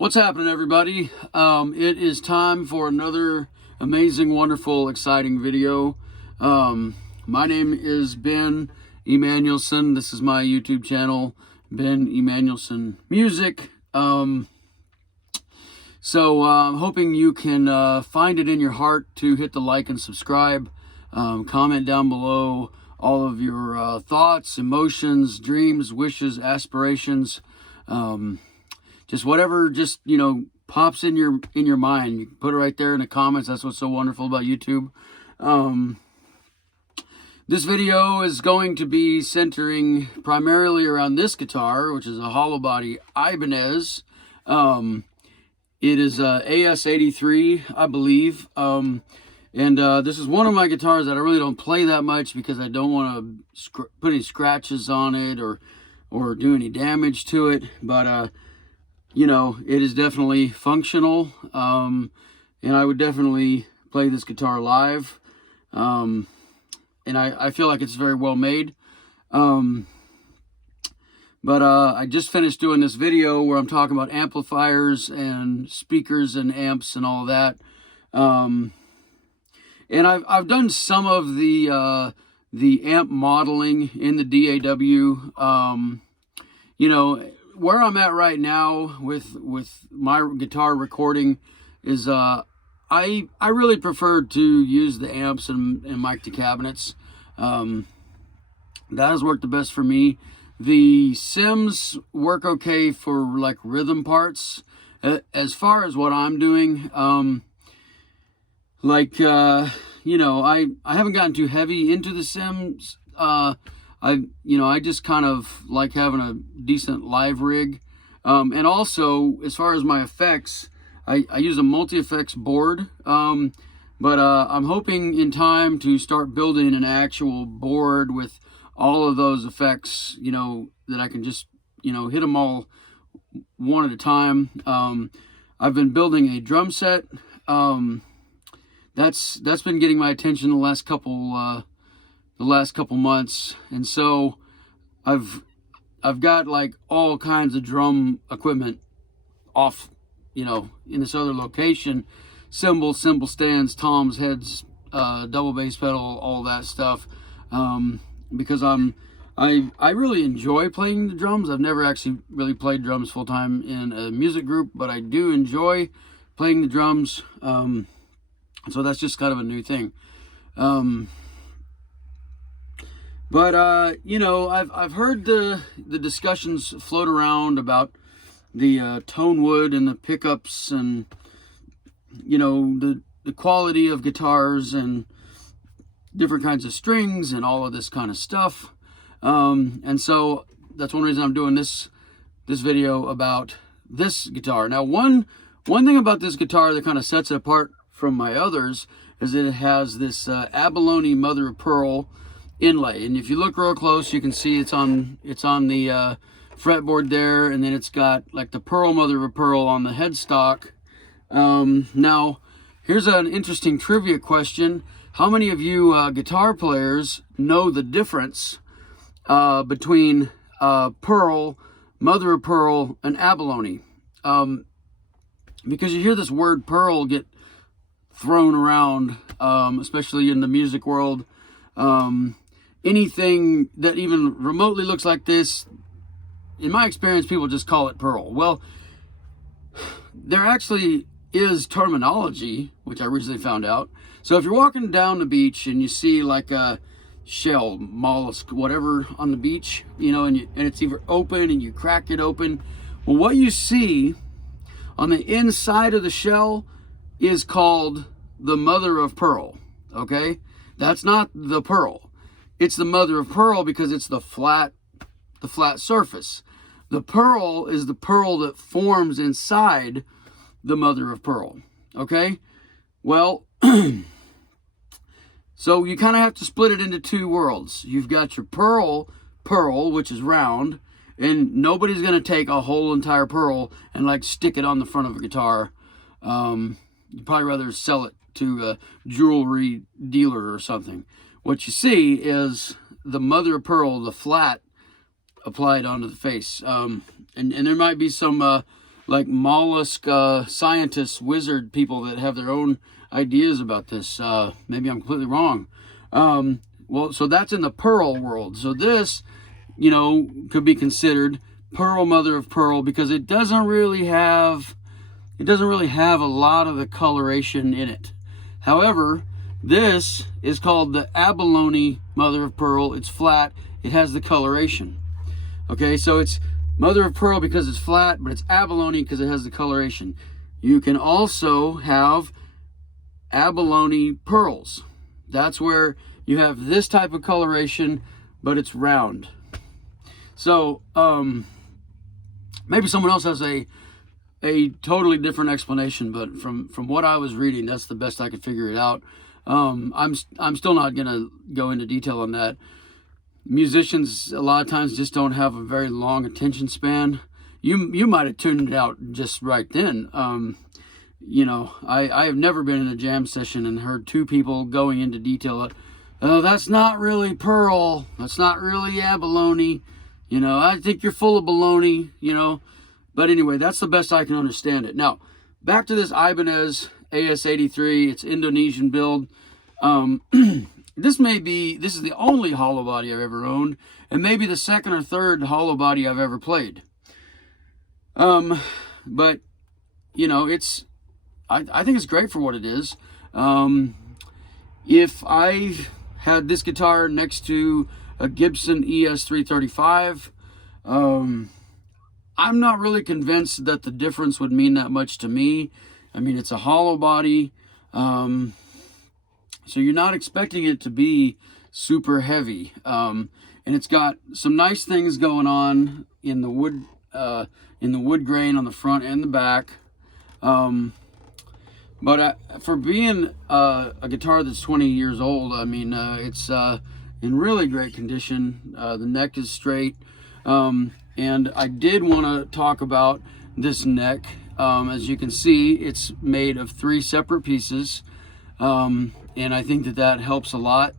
What's happening, everybody? It is time for another amazing, wonderful, exciting video. My name is Ben Emanuelson. This is my YouTube channel, Ben Emanuelson Music. I'm hoping you can find it in your heart to hit the like and subscribe. Comment down below all of your thoughts, emotions, dreams, wishes, aspirations. Just whatever, pops in your mind. You can put it right there in the comments. That's what's so wonderful about YouTube. This video is going to be centering primarily around this guitar, which is a Hollowbody Ibanez. It is a AS83, I believe. This is one of my guitars that I really don't play that much because I don't want to put any scratches on it or do any damage to it. But it is definitely functional, and I would definitely play this guitar live, and I feel like it's very well made. I just finished doing this video where I'm talking about amplifiers and speakers and amps and all that, and I've done some of the amp modeling in the DAW. Where I'm at right now with my guitar recording is I really prefer to use the amps and mic to cabinets. That has worked the best for me. The Sims work okay for like rhythm parts. As far as what I'm doing, I haven't gotten too heavy into the Sims. I just kind of like having a decent live rig. And also, as far as my effects, I use a multi-effects board. I'm hoping in time to start building an actual board with all of those effects, that I can just, hit them all one at a time. I've been building a drum set. That's been getting my attention the last couple months, and so I've got like all kinds of drum equipment off, in this other location, cymbals, cymbal stands, toms, heads, double bass pedal, all that stuff, because I really enjoy playing the drums. I've never actually really played drums full time in a music group, but I do enjoy playing the drums, so that's just kind of a new thing. I've heard the discussions float around about the tone wood and the pickups and, the quality of guitars and different kinds of strings and all of this kind of stuff. And so that's one reason I'm doing this video about this guitar. Now, one thing about this guitar that kind of sets it apart from my others is that it has this abalone mother of pearl inlay, and if you look real close, you can see it's on the fretboard there, and then it's got like the pearl mother of pearl on the headstock. Now, here's an interesting trivia question: how many of you guitar players know the difference between pearl, mother of pearl, and abalone? Because you hear this word pearl get thrown around, especially in the music world. Anything that even remotely looks like this, in my experience, people just call it pearl. Well, there actually is terminology, which I recently found out. So if you're walking down the beach and you see like a shell, mollusk, whatever on the beach, and it's either open and you crack it open, well, what you see on the inside of the shell is called the mother of pearl. Okay, that's not the pearl. It's the mother of pearl because it's the flat surface. The pearl is the pearl that forms inside the mother of pearl. Okay? Well, so you kind of have to split it into two worlds. You've got your pearl, which is round, and nobody's going to take a whole entire pearl and like stick it on the front of a guitar. You'd probably rather sell it to a jewelry dealer or something. What you see is the mother of pearl, the flat, applied onto the face. And there might be some like mollusk scientists, wizard people that have their own ideas about this. Maybe I'm completely wrong. Well, so that's in the pearl world. So this, you know, could be considered pearl, mother of pearl, because it doesn't really have a lot of the coloration in it. However, this is called the abalone mother of pearl. It's flat. It has the coloration. Okay, so it's mother of pearl because it's flat, but it's abalone because it has the coloration. You can also have abalone pearls. That's where you have this type of coloration, but it's round. So maybe someone else has a totally different explanation, but from what I was reading, that's the best I could figure it out. I'm still not gonna go into detail on that. Musicians a lot of times just don't have a very long attention span. You might have tuned it out just right then. You know, I have never been in a jam session and heard two people going into detail. That's not really pearl. That's not really abalone. You know, I think you're full of baloney. You know, but anyway, that's the best I can understand it. Now, back to this Ibanez AS83. It's Indonesian build. This is the only hollow body I've ever owned, and maybe the second or third hollow body I've ever played. But you know, I think it's great for what it is. If I had this guitar next to a Gibson ES335, I'm not really convinced that the difference would mean that much to me. I mean, it's a hollow body, so you're not expecting it to be super heavy. And it's got some nice things going on in the wood grain on the front and the back. But for being a guitar that's 20 years old, I mean, it's in really great condition. The neck is straight. And I did want to talk about this neck. As you can see, it's made of 3 separate pieces. And I think that helps a lot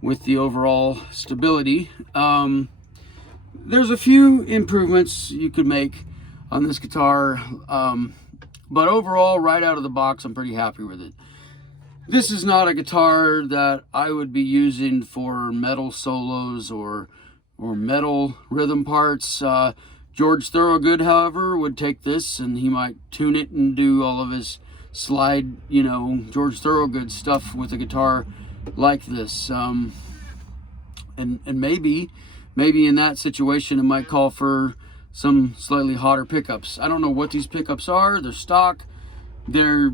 with the overall stability. There's a few improvements you could make on this guitar. But overall, right out of the box, I'm pretty happy with it. This is not a guitar that I would be using for metal solos or metal rhythm parts. George Thorogood, however, would take this and he might tune it and do all of his slide, you know, George Thorogood stuff with a guitar like this. And maybe in that situation, it might call for some slightly hotter pickups. I don't know what these pickups are. They're stock. They're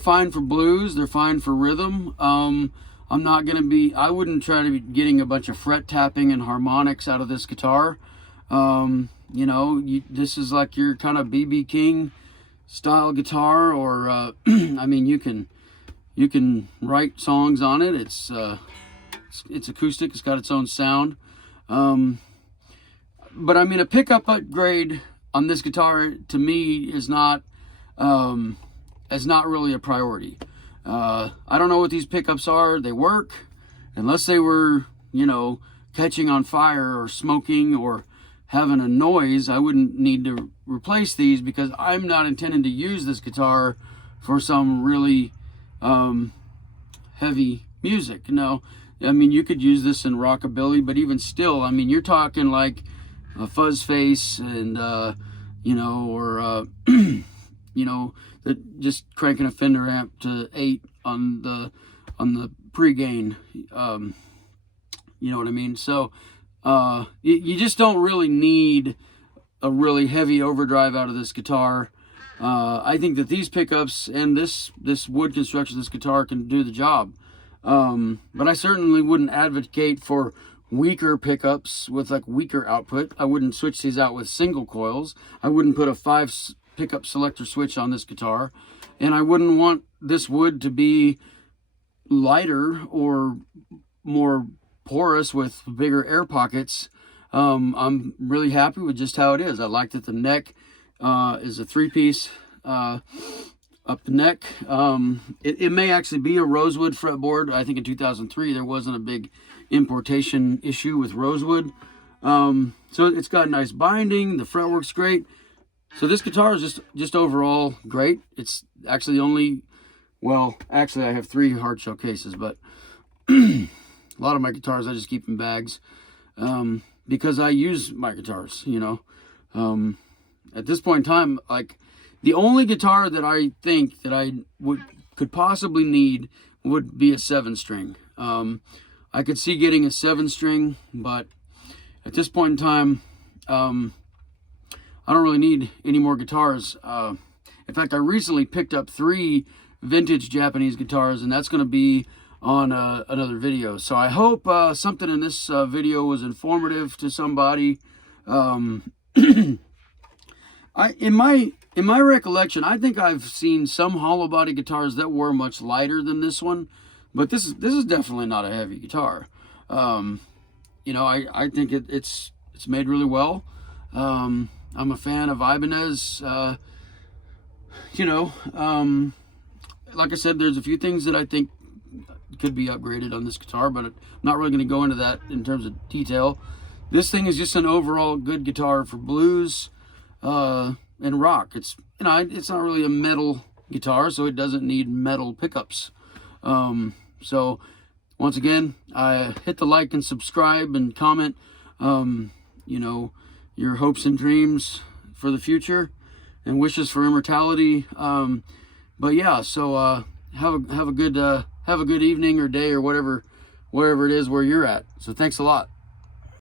fine for blues. They're fine for rhythm. I wouldn't try to be getting a bunch of fret tapping and harmonics out of this guitar. You know, this is like your kind of BB King style guitar, or I mean, you can write songs on it. It's acoustic. It's got its own sound. But I mean, a pickup upgrade on this guitar to me is not really a priority. I don't know what these pickups are. They work, unless they were, you know, catching on fire or smoking or having a noise. I wouldn't need to replace these because I'm not intending to use this guitar for some really heavy music. No, I mean, you could use this in rockabilly, but even still, I mean, you're talking like a fuzz face and you know, or you know, just cranking a Fender amp to 8 on the pre-gain. You know what I mean? So you just don't really need a really heavy overdrive out of this guitar. I think that these pickups and this wood construction of this guitar can do the job. But I certainly wouldn't advocate for weaker pickups with like weaker output. I wouldn't switch these out with single coils. I wouldn't put a 5 pickup selector switch on this guitar, and I wouldn't want this wood to be lighter or more porous with bigger air pockets. I'm really happy with just how it is. I like that the neck is a 3-piece up the neck. It may actually be a rosewood fretboard. I think in 2003 there wasn't a big importation issue with rosewood. So it's got nice binding. The fretwork's great. So this guitar is just overall great. It's actually the only, well, actually I have 3 hard shell cases, but a lot of my guitars I just keep in bags because I use my guitars, you know. At this point in time, like, the only guitar that I think that I could possibly need would be a 7-string. I could see getting a 7-string, but at this point in time, I don't really need any more guitars. In fact, I recently picked up 3 vintage Japanese guitars, and that's going to be on another video. So I hope something in this video was informative to somebody. In my recollection, I think I've seen some Hollowbody guitars that were much lighter than this one, but this is definitely not a heavy guitar. You know, I think it's made really well. I'm a fan of Ibanez. You know, like I said, there's a few things that I think could be upgraded on this guitar, but I'm not really going to go into that in terms of detail. This thing is just an overall good guitar for blues and rock. It's, you know, it's not really a metal guitar, so it doesn't need metal pickups. So once again, I hit the like and subscribe and comment, you know, your hopes and dreams for the future and wishes for immortality. But yeah, so have a good evening or day or whatever it is where you're at. So thanks a lot.